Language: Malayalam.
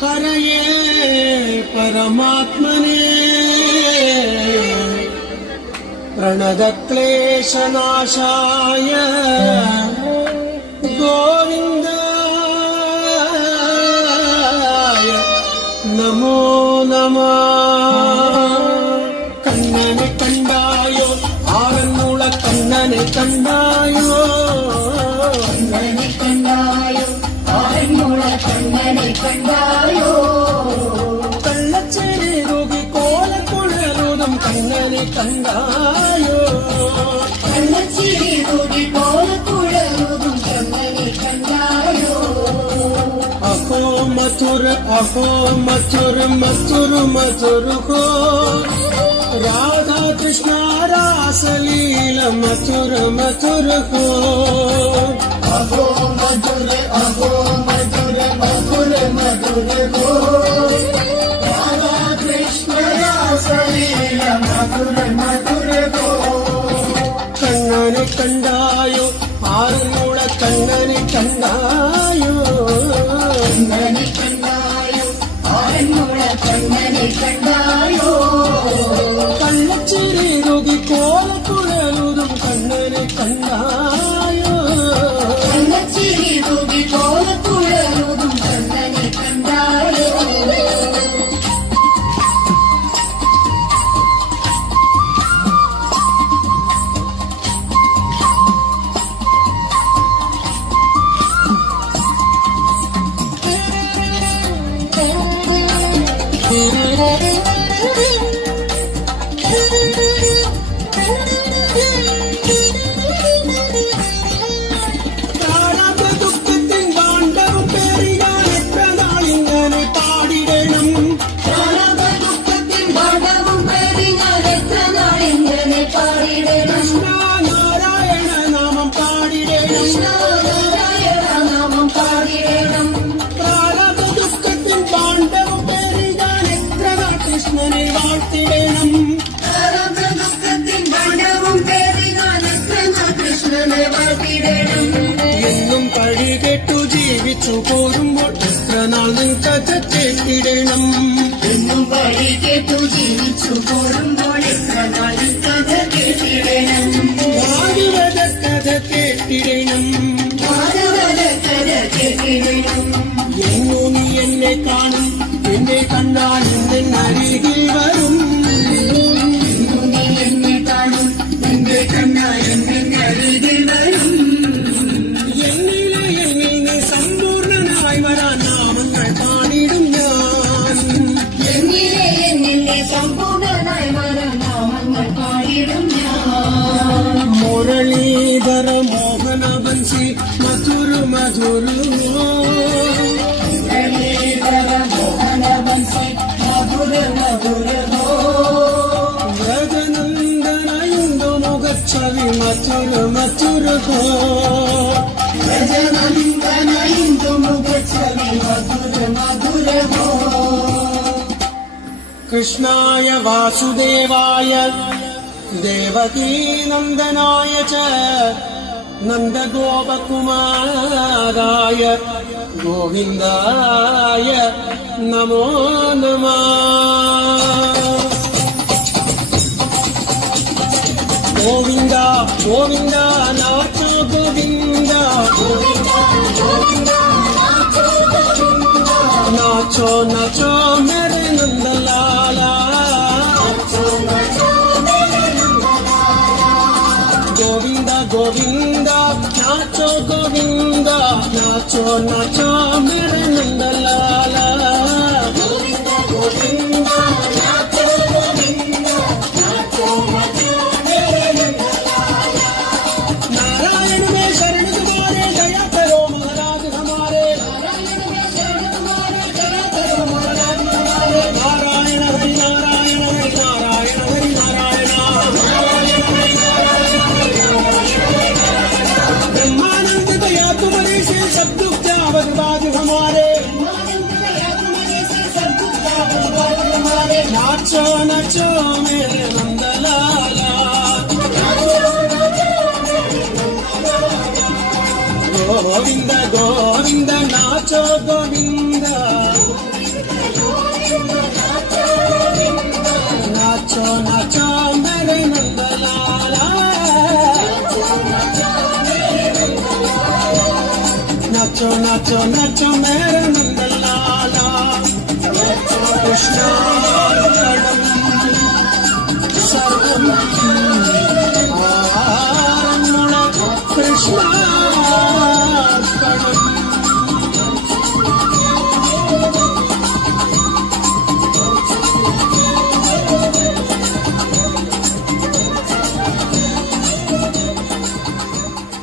हरये परमात्मने प्रणतक्लेशनाशाय गोविन्दाय नमो नमः. कन्नने कंडायो आरन्नुळ कन्नने कंडायो कन्नने कंडायो आरन्नुळ कन्नने कंडायो कल्लच्चेरि रोगि कोलकुळलुदुम कन्नने कंडायो कल्लच्चेरि रोगि कोलकुळलुदुम कन्नने कंडायो. अहो मधुर मधुर मधुर हो राधा कृष्ण रासलीला मधुर मधुर हो. अहो मधुर मधुर हो राधा कृष्ण रासलीला मधुर मधुर हो. कन्नने कंडायो आरन्नुळ कन्नने कंडायो कन्नने कंडायो आरन्नुळ कन्नने कंडायो. कल्लच्चेरि रोगि कोलकुळलुदुम कन्नने कंडायो कल्लच्चेरि रोगि कोलकुळलुदुम कन्नने कंडायो. കൃഷ്ണനെ വാഴ്ത്തിടണം കൃഷ്ണനെ വാഴ്ത്തിടണം. എന്നും പഴി കെട്ടു ജീവിച്ചു പോരുമ്പോൾ എത്ര നാൾ നിൻ കഥ കേട്ടിടണം. എന്നും പഴി കേട്ടു ജീവിച്ചു പോരുമ്പോൾ എത്ര നാൾ കഥ കേട്ടിടണം. ഭാഗവത കഥ കേട്ടിടണം ഭാഗവത കഥ കേട്ടിടണം. എന്നു നീ എന്നെ കാണും എന്നെ കണ്ടാൽ എന്നെ അരികിൽ വരും. നീ എന്നെ കാണും എന്നെ കണ്ടാൽ എന്നെ അരികിൽ വരും. എന്നിൽ നീ സമ്പൂർണനായി വരാൻ നാമങ്ങൾ പാടിടും ഞാൻ. എന്നിലെ സമ്പൂർണനായി വരാൻ നാമങ്ങൾ പാടിടും ഞാൻ. മുരളീധര മോഹന ബൻസി മധുര മധുര मधुर मधुर हो व्रजनंदन इंदु मुगच्छवि मधुर मधुर हो. व्रजनंदन इंदु मुगच्छवि मधुर मधुर हो. कृष्णाय वासुदेवाय देवकी नंदनाय च नन्दगोपकुमाराय गोविन्दाय नमो नमः. गोविन्दा गोविन्दा नाचो गोविन्दा नाचो नाचो मेरे नंदलाला. गोविन्दा गोविन्दा नाचो गोविन्दा नाचो नाचो मेरे नंदलाला. गोविंदा गोविंदा नाचो गोविंदा नाचो नाचो मेरे नंदलाला. नारायण में शरण तुम्हारे दया करो महाराज हमारे. नारायण में शरण तुम्हारे दया करो महाराज हमारे. नारायण हरि नारायण हरि नारायण हरि नारायण ब्रह्मानंद दया तुम्हारे से सब दुख जावद हमारे. नाचो नाचो मेरे नंदलाला. गोविंद गोविंद नाच नाचो गोविंदा नाचो नाचो मेरे नंदलाला नाचो नाचो नाचो मेरे नंदलाला कृष्णा